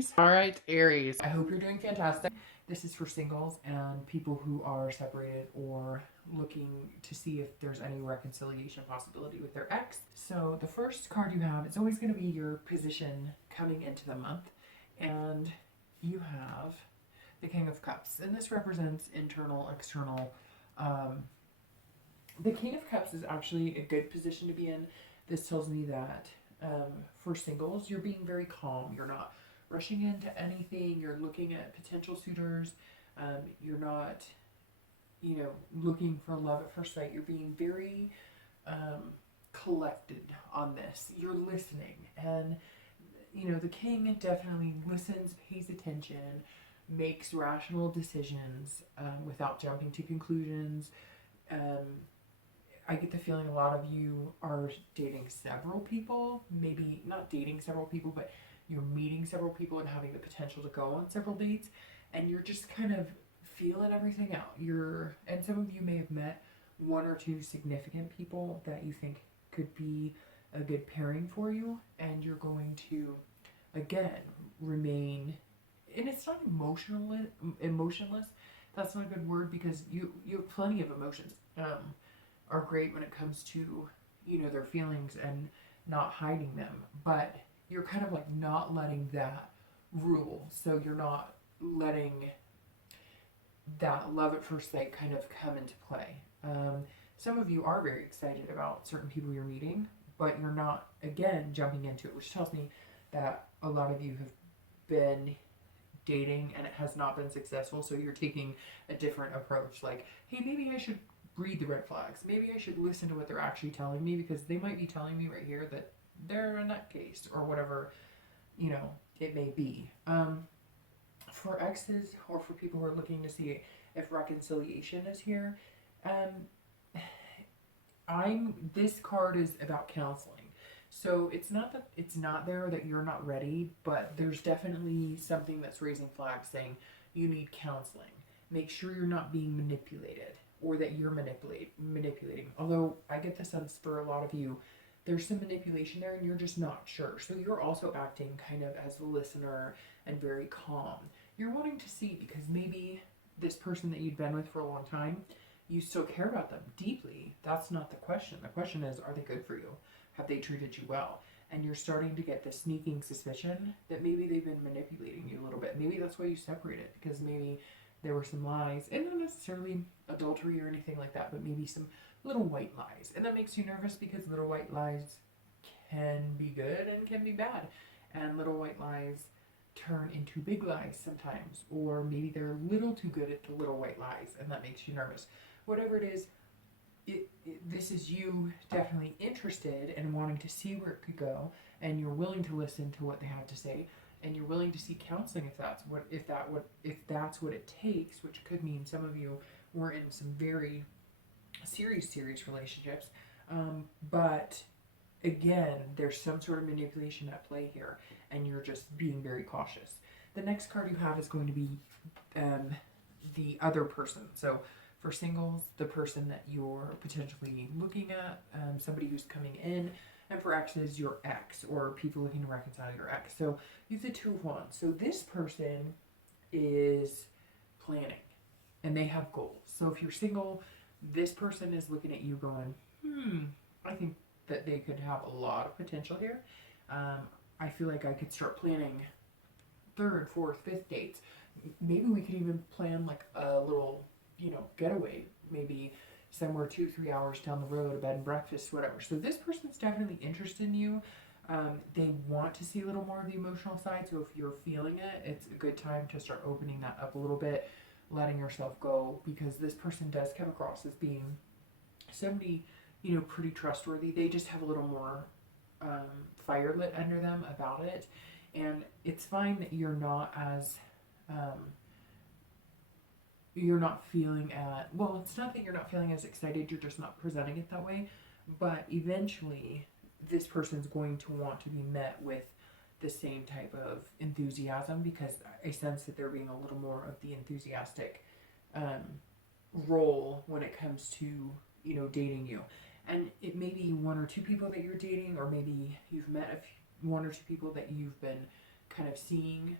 Aries. All right, Aries. I hope you're doing fantastic. This is for singles and people who are separated or looking to see if there's any reconciliation possibility with their ex. So the first card you have, it's always going to be your position coming into the month. And you have the King of Cups. And this represents internal, external. The King of Cups is actually a good position to be in. This tells me that for singles, you're being very calm. You're not rushing into anything. You're looking at potential suitors. You're not, looking for love at first sight. You're being very collected on this. You're listening. And, the king definitely listens, pays attention, makes rational decisions without jumping to conclusions. I get the feeling a lot of you are dating several people, maybe not dating several people, but you're meeting several people and having the potential to go on several dates, and you're just kind of feeling everything out. And some of you may have met one or two significant people that you think could be a good pairing for you, and you're going to, again, remain, and it's not emotionless. That's not a good word because you have plenty of emotions. Are great when it comes to, their feelings and not hiding them. But you're kind of like not letting that rule. So you're not letting that love at first sight kind of come into play. Some of you are very excited about certain people you're meeting, but you're not, again, jumping into it, which tells me that a lot of you have been dating and it has not been successful. So you're taking a different approach. Like, hey, maybe I should read the red flags. Maybe I should listen to what they're actually telling me because they might be telling me right here that they're a nutcase or whatever, it may be. For exes or for people who are looking to see if reconciliation is here, this card is about counseling. So it's not that it's not there that you're not ready, but there's definitely something that's raising flags saying you need counseling. Make sure you're not being manipulated or that you're manipulating. Although I get the sense for a lot of you, there's some manipulation there and you're just not sure. So you're also acting kind of as the listener and very calm. You're wanting to see because maybe this person that you'd been with for a long time, you still care about them deeply. That's not the question. The question is, are they good for you? Have they treated you well? And you're starting to get this sneaking suspicion that maybe they've been manipulating you a little bit. Maybe that's why you separated, because maybe there were some lies, and not necessarily adultery or anything like that, but maybe some little white lies. And that makes you nervous because little white lies can be good and can be bad. And little white lies turn into big lies sometimes, or maybe they're a little too good at the little white lies, and that makes you nervous. Whatever it is, this is you definitely interested and wanting to see where it could go, and you're willing to listen to what they have to say, and you're willing to seek counseling if that's what it takes, which could mean some of you were in some very serious relationships, but again, there's some sort of manipulation at play here, and you're just being very cautious. The next card you have is going to be the other person. So for singles, the person that you're potentially looking at, somebody who's coming in. And for exes, your ex, or people looking to reconcile your ex. So you have the Two of Wands. So this person is planning, and they have goals. So if you're single, this person is looking at you going, I think that they could have a lot of potential here. I feel like I could start planning 3rd, 4th, 5th dates. Maybe we could even plan like a little, getaway, maybe somewhere 2-3 hours down the road, a bed and breakfast, whatever. So this person's definitely interested in you. They want to see a little more of the emotional side. So if you're feeling it, it's a good time to start opening that up a little bit, letting yourself go, because this person does come across as being somebody, pretty trustworthy. They just have a little more fire lit under them about it. And it's fine that you're not as it's not that you're not feeling as excited, you're just not presenting it that way. But eventually, this person's going to want to be met with the same type of enthusiasm, because I sense that they're being a little more of the enthusiastic role when it comes to, dating you. And it may be 1 or 2 people that you're dating, or maybe you've met 1 or 2 people that you've been kind of seeing,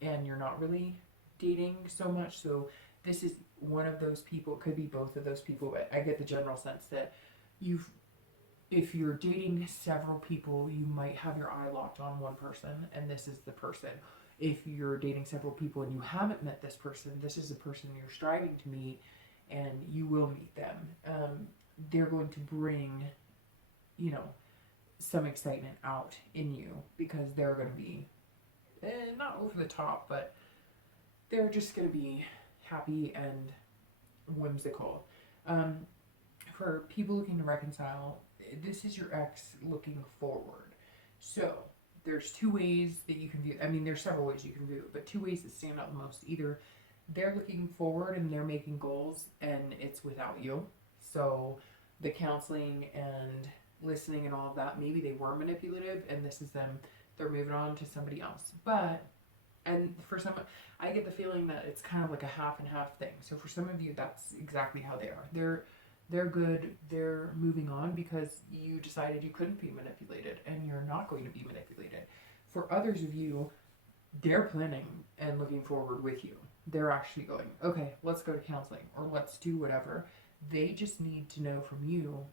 and you're not really dating so much. So this is one of those people. It could be both of those people, but I get the general sense that if you're dating several people, you might have your eye locked on one person, and this is the person. If you're dating several people and you haven't met this person, this is the person you're striving to meet, and you will meet them. They're going to bring, some excitement out in you, because they're going to be not over the top, but they're just going to be happy and whimsical. For people looking to reconcile, this is your ex looking forward. So there's two ways that you can view. I mean, there's several ways you can view it, but two ways that stand out the most. Either they're looking forward and they're making goals, and it's without you. So the counseling and listening and all of that, maybe they were manipulative, and this is them. They're moving on to somebody else. And for some, I get the feeling that it's kind of like a half and half thing. So for some of you, that's exactly how they are. They're good. They're moving on because you decided you couldn't be manipulated, and you're not going to be manipulated. For others of you, they're planning and looking forward with you. They're actually going, okay, let's go to counseling, or let's do whatever. They just need to know from you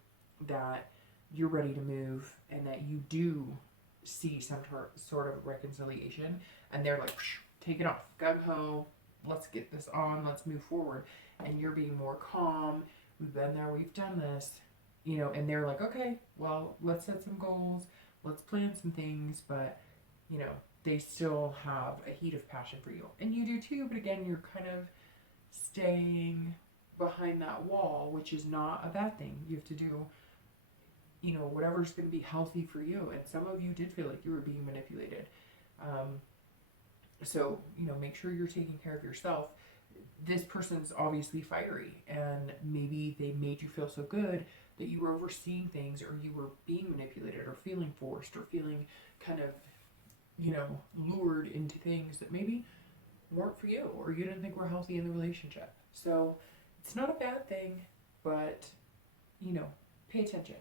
that you're ready to move, and that you do see some sort of reconciliation, and they're like, take it off, gung ho, let's get this on, let's move forward. And you're being more calm. We've been there, we've done this, and they're like, okay, well, let's set some goals, let's plan some things, but, they still have a heat of passion for you. And you do too, but again, you're kind of staying behind that wall, which is not a bad thing. You have to do, whatever's going to be healthy for you. And some of you did feel like you were being manipulated. So, make sure you're taking care of yourself. This person's obviously fiery, and maybe they made you feel so good that you were overseeing things, or you were being manipulated, or feeling forced, or feeling kind of, lured into things that maybe weren't for you, or you didn't think were healthy in the relationship. So it's not a bad thing, but, pay attention.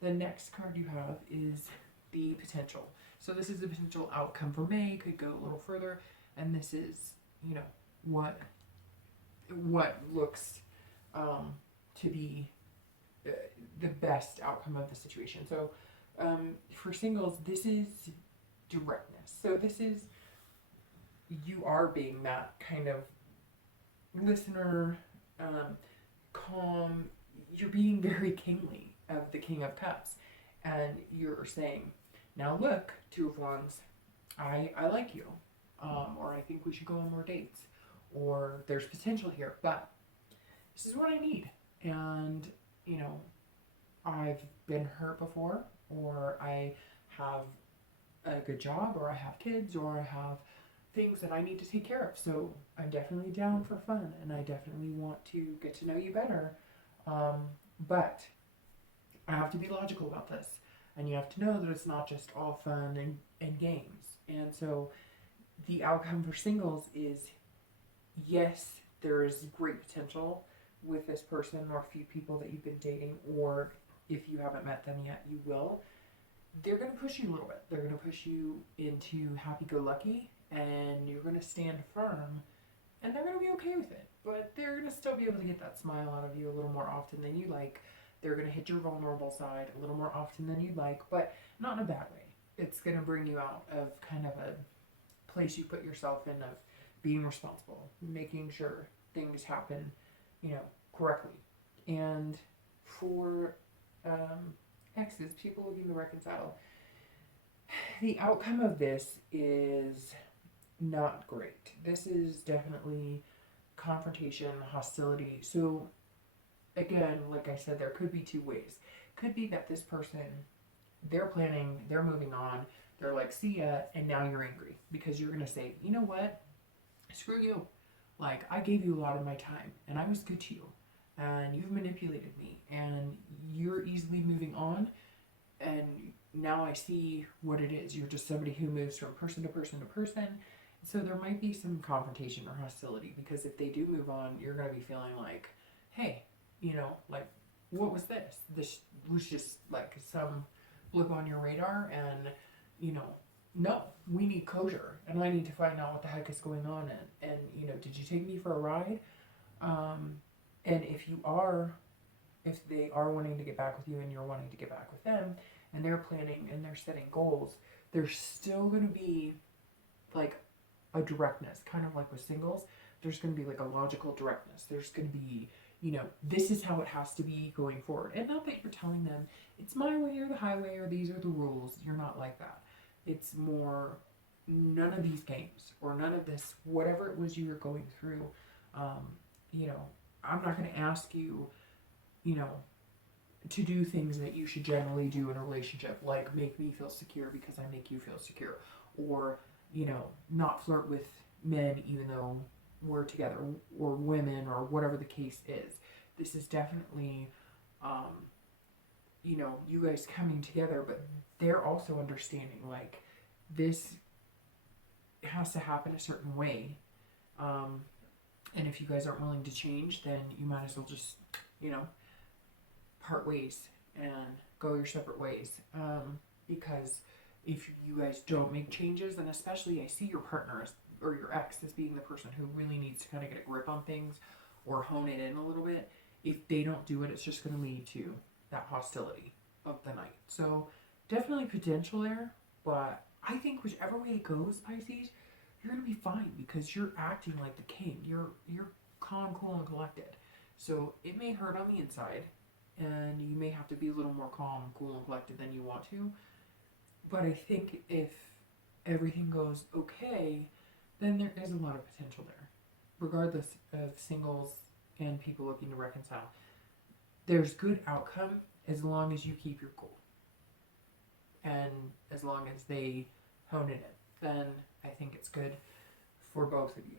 The next card you have is the potential. So this is the potential outcome for May. Could go a little further, and this is, what looks to be the best outcome of the situation. So for singles, this is directness. So this is, you are being that kind of listener, calm. You're being very kingly of the King of Cups, and you're saying, now look, Two of Wands, I like you, or I think we should go on more dates, or there's potential here, but this is what I need. And, I've been hurt before, or I have a good job, or I have kids, or I have things that I need to take care of. So I'm definitely down for fun, and I definitely want to get to know you better. But I have to be logical about this, and you have to know that it's not just all fun and games. And so the outcome for singles is, yes, there is great potential with this person or a few people that you've been dating, or if you haven't met them yet, you will. They're going to push you a little bit. They're going to push you into happy-go-lucky, and you're going to stand firm, and they're going to be okay with it. But they're going to still be able to get that smile out of you a little more often than you like. They're going to hit your vulnerable side a little more often than you'd like, but not in a bad way. It's going to bring you out of kind of a place you put yourself in, of being responsible, making sure things happen, correctly. And for exes, people looking to reconcile, the outcome of this is not great. This is definitely confrontation, hostility. So again, like I said, there could be two ways. Could be that this person, they're planning, they're moving on, they're like, see ya, and now you're angry because you're going to say, you know what, screw you. Like, I gave you a lot of my time, and I was good to you, and you've manipulated me, and you're easily moving on, and now I see what it is. You're just somebody who moves from person to person to person. So there might be some confrontation or hostility, because if they do move on, you're going to be feeling like, hey, like, what was this? This was just like some blip on your radar, and, no, we need closure, and I need to find out what the heck is going on. And you know, did you take me for a ride? Um, and if they are wanting to get back with you and you're wanting to get back with them, and they're planning and they're setting goals, there's still going to be like a directness, kind of like with singles. There's going to be like a logical directness. There's going to be, you know, this is how it has to be going forward. And not that you're telling them it's my way or the highway or these are the rules. You're not like that. It's more none of these games or none of this, whatever it was you were going through. Um, you know, I'm not going to ask you, you know, to do things that you should generally do in a relationship, like make me feel secure because I make you feel secure, or, you know, not flirt with men even though we're together, or women, or whatever the case is. This is definitely, um, you know, you guys coming together, but they're also understanding like this has to happen a certain way. Um, and if you guys aren't willing to change, then you might as well just, you know, part ways and go your separate ways. Because if you guys don't make changes, and especially I see your partner as, or your ex as being the person who really needs to kind of get a grip on things or hone it in a little bit. If they don't do it, it's just going to lead to that hostility of the night. So definitely potential there, but I think whichever way it goes, Pisces, you're gonna be fine because you're acting like the king. You're calm, cool, and collected. So it may hurt on the inside, and you may have to be a little more calm, cool, and collected than you want to. But I think if everything goes okay, then there is a lot of potential there, regardless of singles and people looking to reconcile. There's good outcome as long as you keep your cool, and as long as they hone it in. Then I think it's good for both of you.